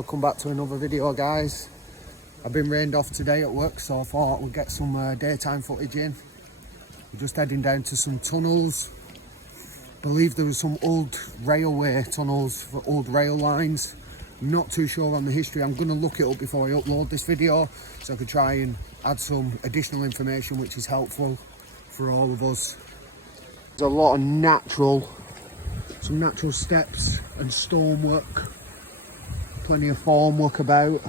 welcome back to another video, guys. I've been rained off today at work, so I thought we'd get some daytime footage in. We're just heading down to some tunnels. I believe there was some old railway tunnels for old rail lines. I'm not too sure on the history. I'm going to look it up before I upload this video so I could try and add some additional information which is helpful for all of us. There's a lot of some natural steps and stonework. Plenty of formwork about.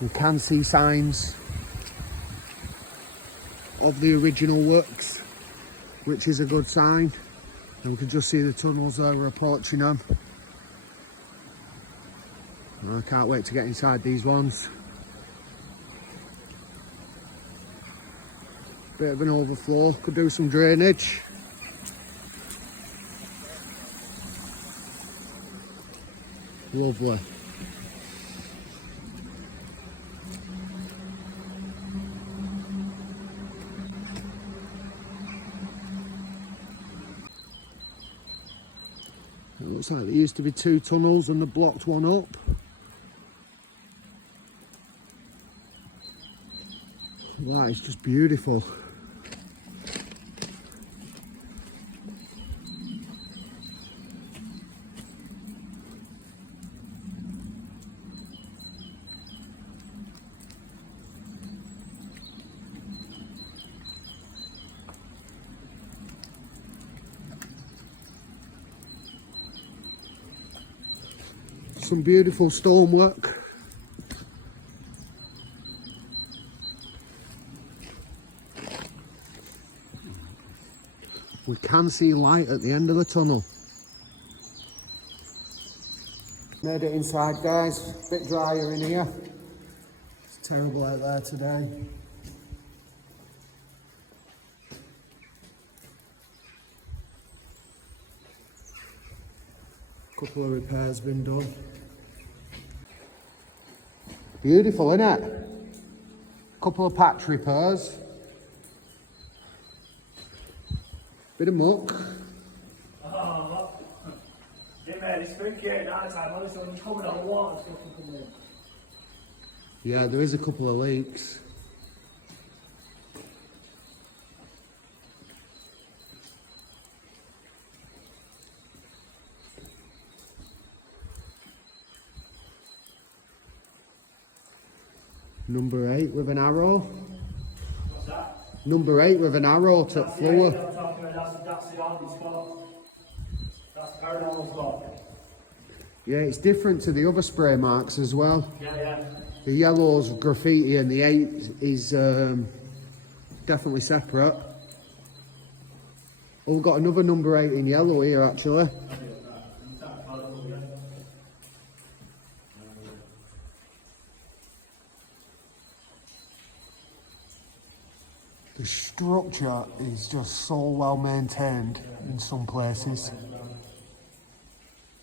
You can see signs of the original works, which is a good sign. And we can just see the tunnels there, we're approaching them. I can't wait to get inside these ones. Bit of an overflow, could do some drainage. Lovely. It looks like there used to be two tunnels and they blocked one up. That is just beautiful. Some beautiful stonework. We can see light at the end of the tunnel. Made it inside, guys. Bit drier in here. It's terrible out there today. Couple of repairs been done. Beautiful, isn't it? Couple of patch repairs. Bit of muck. Oh, yeah, man, it's spooky at night time. Honestly, when you come on the water, stuff will come in. Yeah, there is a couple of leaks. Number 8 with an arrow. What's that? Number 8 with an arrow to That's floor. I'm talking about. That's the only spot. That's the paranormal spot. Yeah, it's different to the other spray marks as well. Yeah. The yellow's graffiti and the 8 is definitely separate. Oh, we've got another number 8 in yellow here actually. The structure is just so well maintained in some places.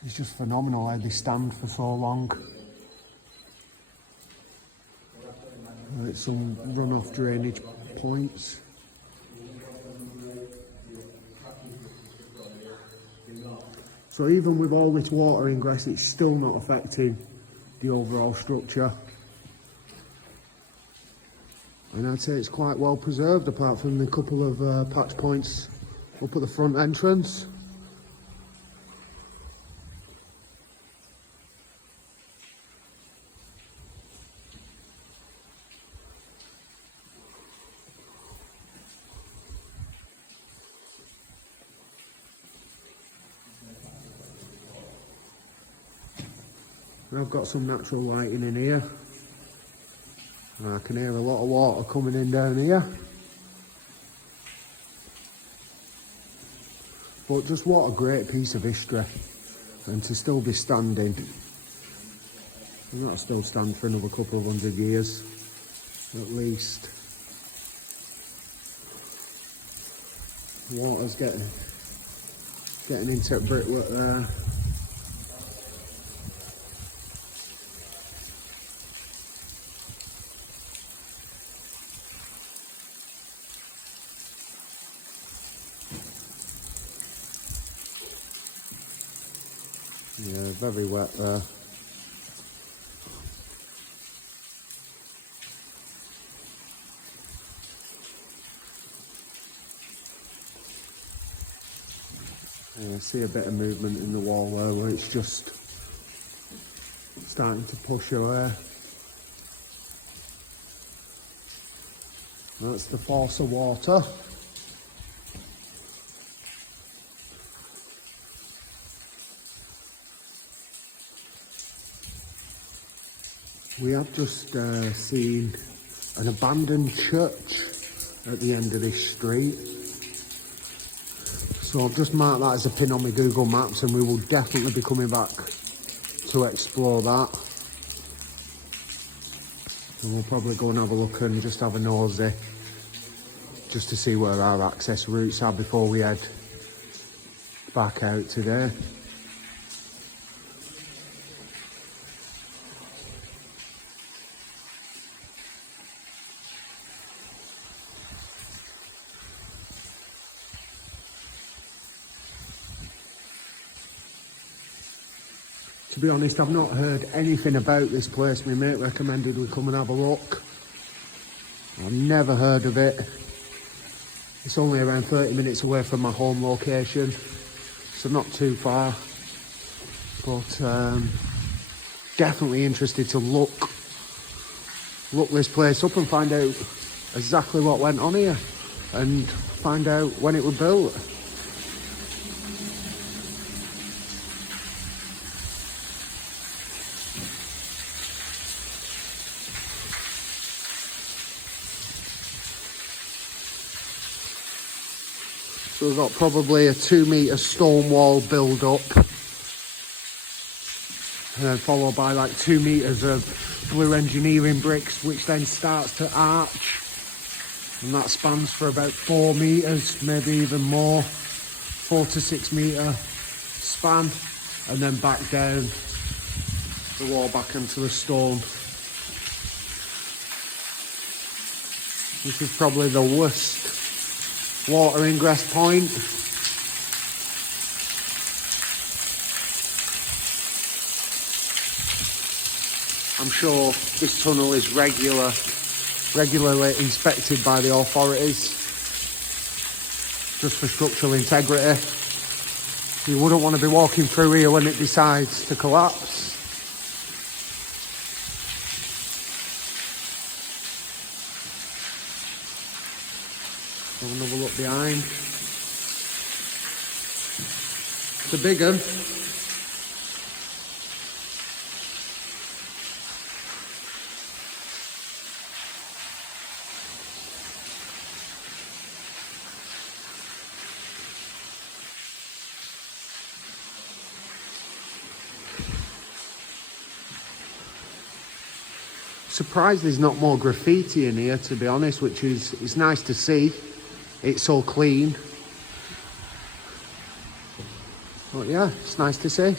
It's just phenomenal how they stand for so long. Like some runoff drainage points. So even with all this water ingress, it's still not affecting the overall structure. And I'd say it's quite well preserved, apart from the couple of patch points up at the front entrance. And I've got some natural lighting in here. I can hear a lot of water coming in down here. But just what a great piece of history. And to still be standing. And that'll still stand for another couple of 100 years. At least. Water's getting into brickwork there. Yeah, very wet there. I see a bit of movement in the wall there where it's just starting to push away. That's the force of water. We have just seen an abandoned church at the end of this street. So I've just marked that as a pin on my Google Maps, and we will definitely be coming back to explore that. And we'll probably go and have a look and just have a nosy, just to see where our access routes are before we head back out today. To be honest, I've not heard anything about this place. My mate recommended we come and have a look. I've never heard of it. It's only around 30 minutes away from my home location, so not too far. But definitely interested to look this place up and find out exactly what went on here and find out when it was built. So we've got probably a 2 metre stone wall build up, and then followed by like 2 metres of blue engineering bricks, which then starts to arch, and that spans for about 4 metres, maybe even more, 4 to 6 metre span, and then back down the wall back into the stone. This is probably the worst water ingress point. I'm sure this tunnel is regularly inspected by the authorities, just for structural integrity. You wouldn't want to be walking through here when it decides to collapse. Have another look behind. It's a big one. Surprised there's not more graffiti in here, to be honest, which is nice to see. It's so clean. But yeah, it's nice to see.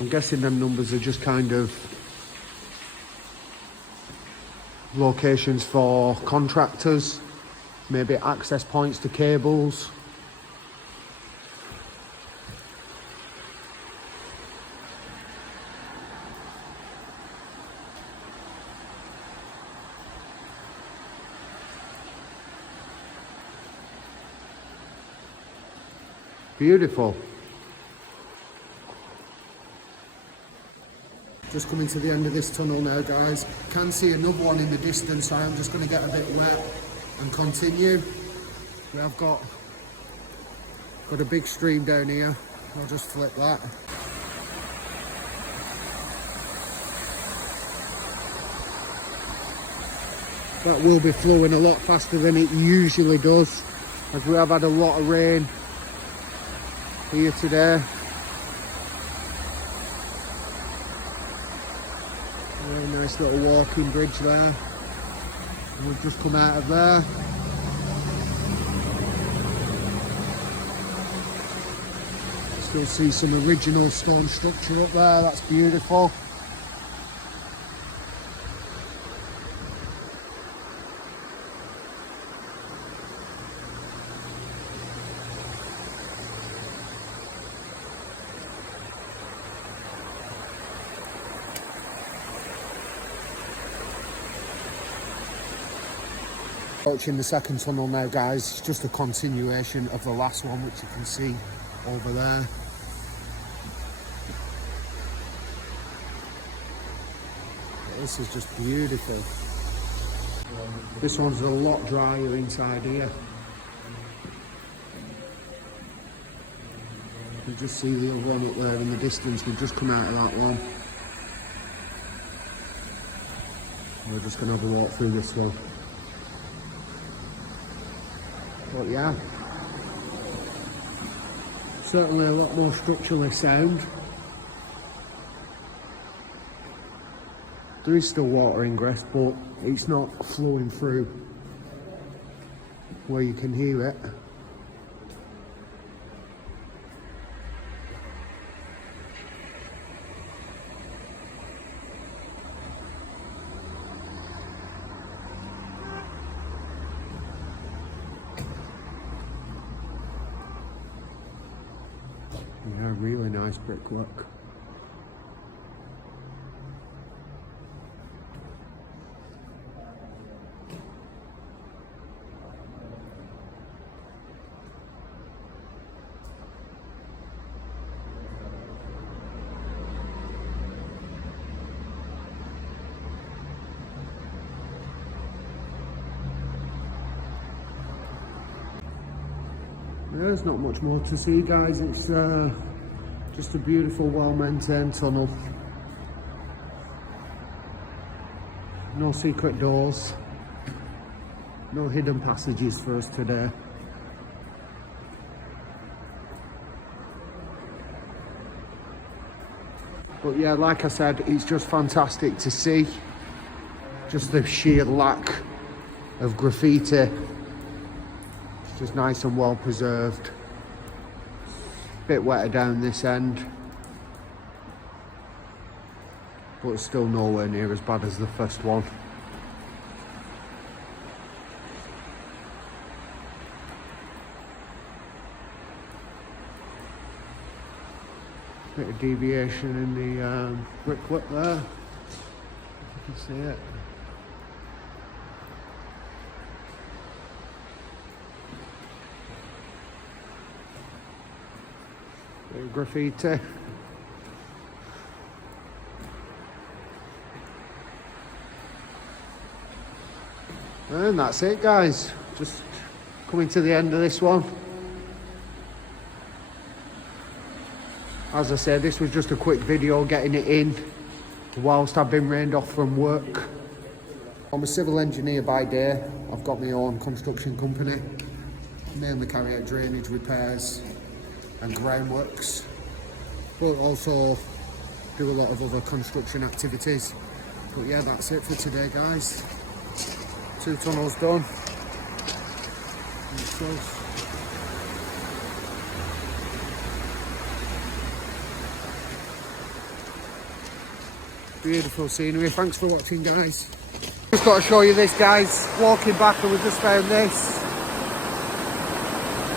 I'm guessing them numbers are just kind of locations for contractors, maybe access points to cables. Beautiful. Just coming to the end of this tunnel now, guys. Can see another one in the distance, so I'm just going to get a bit wet and continue. We have got a big stream down here. I'll just flip that. That will be flowing a lot faster than it usually does, as we have had a lot of rain here today. Very nice little walking bridge there. And we've just come out of there. Still see some original stone structure up there, that's beautiful. Approaching the second tunnel now, guys. It's just a continuation of the last one, which you can see over there. This is just beautiful. This one's a lot drier inside here. You just see the other one up there in the distance. We've just come out of that one. We're just going to have a walk through this one. But yeah, certainly a lot more structurally sound. There is still water ingress, but it's not flowing through where you can hear it. Yeah, really nice brickwork. There's not much more to see, guys. It's just a beautiful, well-maintained tunnel. No secret doors, no hidden passages for us today. But yeah, like I said, it's just fantastic to see. Just the sheer lack of graffiti. Just nice and well preserved. Bit wetter down this end, but it's still nowhere near as bad as the first one. Bit of deviation in the brickwork there, you can see it. Graffiti. And that's it, guys. Just coming to the end of this one. As I said, this was just a quick video getting it in whilst I've been rained off from work. I'm a civil engineer by day. I've got my own construction company. Mainly carry out drainage repairs and groundworks, but also do a lot of other construction activities. But yeah, that's it for today, guys. 2 tunnels done. Beautiful scenery. Thanks for watching, guys. Just got to show you this, guys. Walking back and we just found this.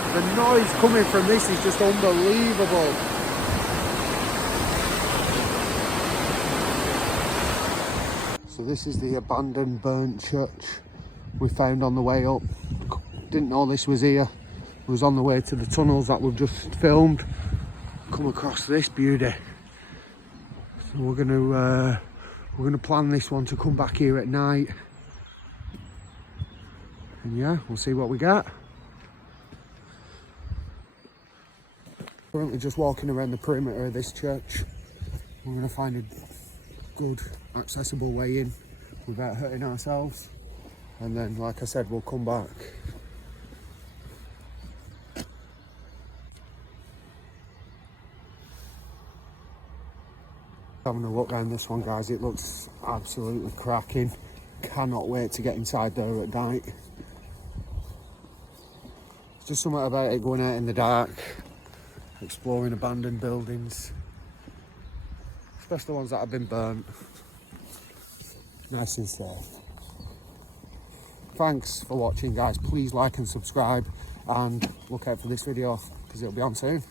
The noise coming from this is just unbelievable. So this is the abandoned, burnt church we found on the way up. Didn't know this was here. It was on the way to the tunnels that we've just filmed. Come across this beauty. So we're gonna plan this one to come back here at night. And yeah, we'll see what we get. Currently just walking around the perimeter of this church. We're going to find a good, accessible way in without hurting ourselves. And then, like I said, we'll come back. Having a look around this one, guys, it looks absolutely cracking. Cannot wait to get inside there at night. It's just something about it going out in the dark. Exploring abandoned buildings, especially the ones that have been burnt. Nice and safe. Thanks for watching, guys. Please like and subscribe and look out for this video because it'll be on soon.